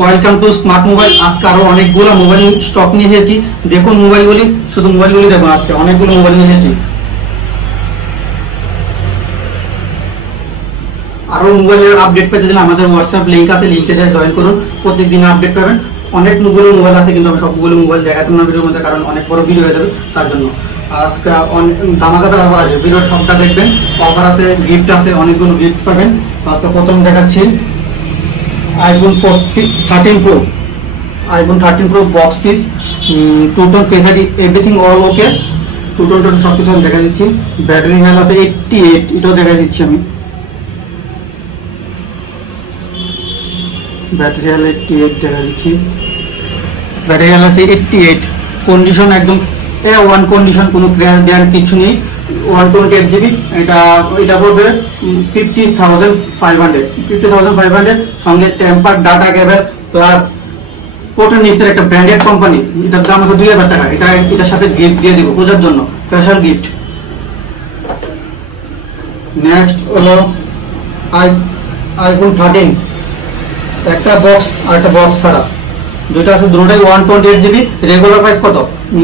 Welcome to smart mobile. আজকে আরো অনেকগুলো মোবাইল স্টক নিয়ে এসেছি। দেখুন মোবাইলগুলি, শুধু মোবাইলগুলি দেখুন। আজকে অনেকগুলো মোবাইল নিয়ে এসেছি। আরো মোবাইলের আপডেট পেতে গেলে আমাদের হোয়াটসঅ্যাপ লিংক আছে, লিংকে জয়েন করুন। প্রত্যেকদিন আপডেট পাবেন। অনেক মোবাইল আছে, কিন্তু আমি সবগুলো মোবাইল দেখাতাম না ভিডিওর মধ্যে, কারণ অনেক বড় ভিডিও হয়ে যাবে। তার জন্য আজকে ধামাকাদার অফার আছে, ভিডিওর সবটা দেখবেন। অফার আছে, গিফট আছে, অনেকগুলো গিফট পাবেন। আজকে প্রথম দেখাচ্ছি iPhone 13 Pro। iPhone 13 Pro box piece, two-tone face ID, everything all ওকে। টু-টোন সবকিছু আমি দেখা দিচ্ছি। ব্যাটারি হেলথ আছে 88, এটাও দেখা দিচ্ছি আমি। ব্যাটারি হেলথ 88 দেখা দিচ্ছি। ব্যাটারি হেলথ আছে 88। কন্ডিশন একদম A1 কন্ডিশন, কোনো ক্র্যাশ দেওয়ার কিছু নেই। 128GB। এটা পড়বে 50,500 সঙ্গে টেম্পার ডাটা কেবল প্লাস পোর্টের নিচের একটা ব্র্যান্ডেড কোম্পানি। এটার দাম আছে 2000 টাকা। এটার সাথে গিফট দিয়ে দিব পূজার জন্য, স্পেশাল গিফট। নেক্সট হলো iPhone 13, একটা বক্স আর একটা বক্স ছাড়া, দুইটা আছে, দুটোটাই 128GB। রেগুলার প্রাইস কত?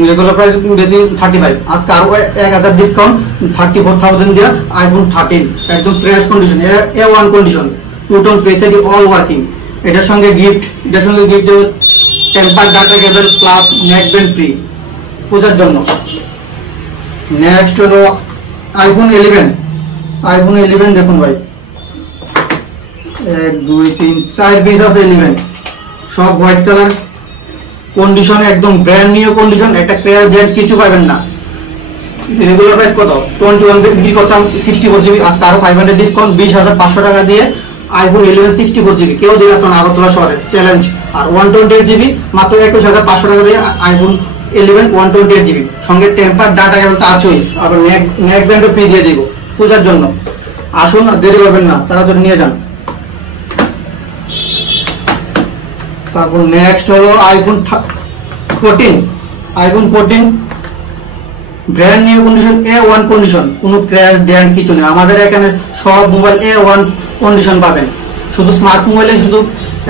রেগুলার প্রাইস বেশি 35। আজকে আরো 1000 ডিসকাউন্ট, 34,000 দিয়ে iPhone 13 একদম fresh condition, A1 condition, two-tone face ID, all working. এটার সঙ্গে gift temper data cable plus neck band free পূজার জন্য। নেক্সট হলো iPhone 11 দেখুন ভাই, 1 2 3 4 পিস আছে 11, সব হোয়াইট কালার কন্ডিশন, একদম ব্র্যান্ড নিউ কন্ডিশন। একটা ক্র্যাশ ডেট কিছু পাবেন না। রেগুলার প্রাইস কত? 21 বিক্রি করতাম 64GB। আজকে আরো 500 ডিসকাউন্ট, 20,500 টাকা দিয়ে iPhone 11 64GB। কেউ দিবে আপনার আগরতলা শহরে, চ্যালেঞ্জ। আর 128GB মাত্র 21,500 টাকা দিয়ে iPhone 11 128GB সঙ্গে টেম্পার ডাটা কেবল তো আছেই, আবার নেক ব্যান্ডও ফ্রি দিয়ে দিব পূজার জন্য। আসুন, আর দেরি করবেন না, তাড়াতাড়ি নিয়ে যান। তারপর নেক্সট হলো iPhone 14 brand new condition, A1 condition, কোনো ক্র্যাশ ড্যান কিছু নেই। আমাদের এখানে সব মোবাইল A1 কন্ডিশন পাবেন। শুধু স্মার্ট মোবাইলে শুধু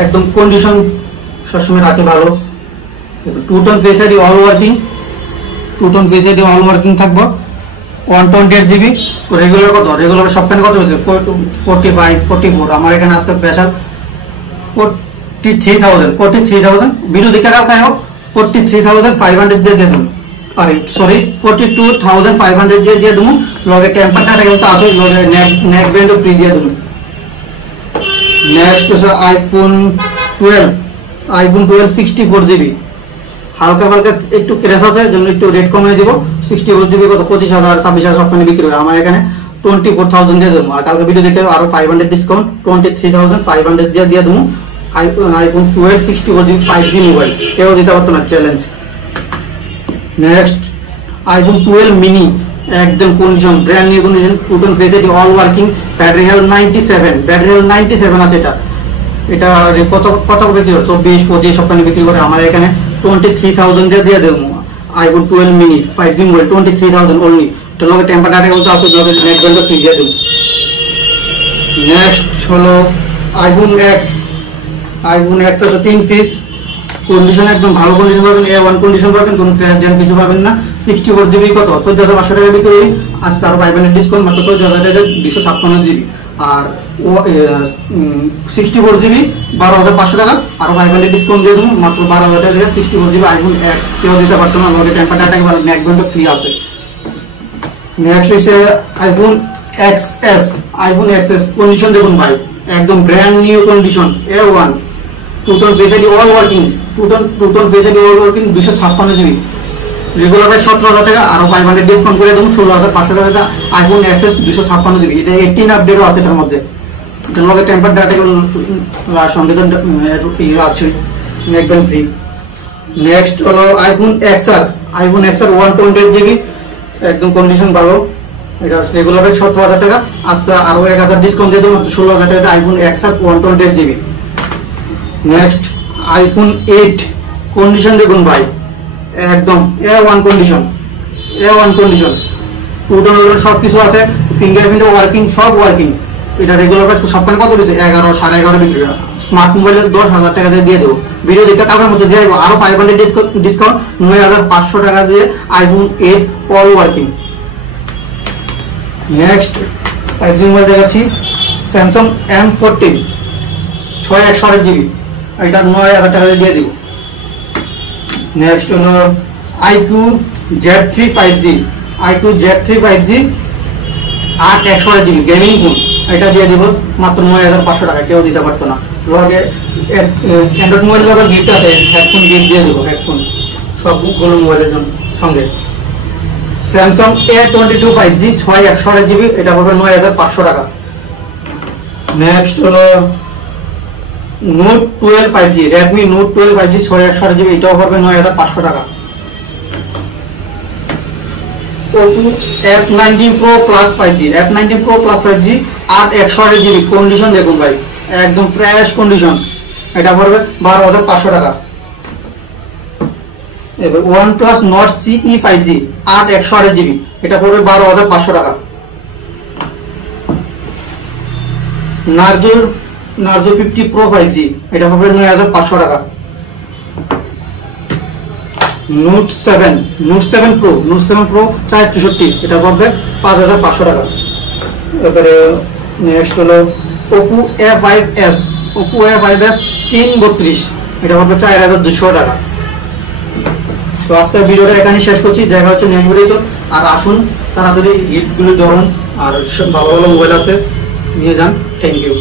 একদম কন্ডিশন সবসময় রাখে ভালো। Two-tone face ID all working থাকবো। 128GB। রেগুলার কত? রেগুলার সবখানে কত হয়েছে? 45 44। আমার এখানে আজকে স্পেশাল 43,000 ভিডিও দেখে কার হোক 43,500 দিয়ে দেবেন। আরে সরি, 42,500 দিয়ে দেবো। লগে টেম্পার ডাটা কিন্তু আছে, লগে নেক ব্যান্ডও ফ্রি দিয়ে দেবো। নেক্সট হচ্ছে iPhone 12 64GB। হালকা একটু ক্র্যাশ আছে, জন্য একটু রেট কমিয়ে দিব। 64GB কত? 25,000 26,000 সবখানে বিক্রি হবে। আমার এখানে 24,000 দিয়ে দেবো। আর কালকে ভিডিও দেখে আরো 500 ডিসকাউন্ট, 23,500 দিয়ে দেবো। iPhone 12 64GB 5G মোবাইল, কেউ দিতে পারতো না, চ্যালেঞ্জ। নেক্সট iPhone 12 মিনি, একদম condition, brand new condition, two-tone face ID, all working, battery health 97 আছে। এটা কত বিক্রি করে? 24 25 সপ্তাহে বিক্রি করে। আমার এখানে 23,000 দিয়ে দেবো। iPhone 12 mini 5G mobile 23,000 only. এটার লগে টেম্পার ডাটা বলতে আছে, লগে নেট ব্যান্ডও ফ্রি দিয়ে দেবো। নেক্সট হলো iPhone X আছে 3 পিস, কন্ডিশন একদম ভালো কন্ডিশন পাবেন, A1 কন্ডিশন পাবেন, কোনো ক্র্যাশ জ্যাম কিছু পাবেন না। 64GB কত? 14,500 টাকা বিক্রি। আজকে আরো 500 ডিসকাউন্ট, মাত্র 14,256GB। আর 64GB 12,500 টাকা, আরো 500 ডিসকাউন্ট দিয়ে দেবো, মাত্র 12,000 টাকা দিয়ে 64GB iPhone X। কেউ দিতে পারতো না, আমাদের টেম্পার ডাটা নেক ব্যান্ডও ফ্রি আছে। নেক্সট হচ্ছে iPhone XS কন্ডিশন দেখুন ভাই, একদম brand new condition, A1, two-tone face ID all working, 256GB। Regular price 17,000 টাকা, আরো 500 ডিসকাউন্ট করে দেবো, 16,500 টাকা iPhone XS 256GB। এটা 18 আপডেটও আছে এটার মধ্যে। এটার লগে টেম্পার ডাটা সঙ্গে তো আছে, নেক ব্যান্ড ফ্রি। নেক্সট হলো iPhone XR 128GB, একদম কন্ডিশন ভালো। এটা রেগুলার প্রাইস 17,000 টাকা, আজকে আরো 1000 ডিসকাউন্ট দিয়ে দেবো, 16,000 টাকা iPhone XR 128GB। Next iPhone 8 condition দেখুন ভাই, একদম A1 কন্ডিশন, টু-টোন সব কিছু আছে, ফিঙ্গারপ্রিন্ট ওয়ার্কিং, সব ওয়ার্কিং। এটা রেগুলার প্রাইস সবখানে কত দিচ্ছে 11 11.5 বিক্রি হয়। স্মার্ট মোবাইলের 10,000 টাকা দিয়ে দেবো। ভিডিও দেখে কাপের মধ্যে দিয়ে দেবো আরো 500 ডিসকাউন্ট 9,500 টাকা দিয়ে iPhone 8 all working. Next 5G mobile দেখাচ্ছি স্যামসাং M14 6/128GB, এটা 9,000 টাকা দিয়ে দিব। নেক্সট হলো IQ Z3 5G, IQ Z3 5G 8/128GB gaming phone, এটা দিয়ে দিব মাত্র 9,500 টাকা, কেউ দিতে পারতো না। লগে অ্যান্ড্রয়েড মোবাইল লগে গিফট আছে, হেডফোন গিফট দিয়ে দেবো, হেডফোন সবগুলো মোবাইলের জন্য সঙ্গে। স্যামসাং A22 5G 6/128GB, এটা হবে 9,500 টাকা। নেক্সট হলো Note 12 5G, Redmi Note 12 5G 6/128GB, এটাও হবে 9,500 টাকা। Oppo F19 Pro Plus 5G, F19 Pro Plus 5G 8/128GB, condition দেখুন ভাই একদম ফ্রেশ কন্ডিশন, এটা পড়বে 12,500 টাকা। এবার OnePlus Nord CE 5G 8/128GB, এটা পড়বে 12,500 টাকা। Narzo 50 Pro 5G, এটা পড়বে 9,500 টাকা। Note 7 Pro 464, এটা পড়বে 5,500 টাকা। এবারে নেক্সট হলো Oppo A5s, Oppo A5s 332, এটা পড়বে 4,200 টাকা। তো আজকের ভিডিওটা এখানে শেষ করছি, দেখা হচ্ছে নেক্সট ভিডিওতে। আর আসুন তাড়াতাড়ি গিফটগুলো ধরুন, আর ভালো ভালো মোবাইল আছে নিয়ে যান। Thank you.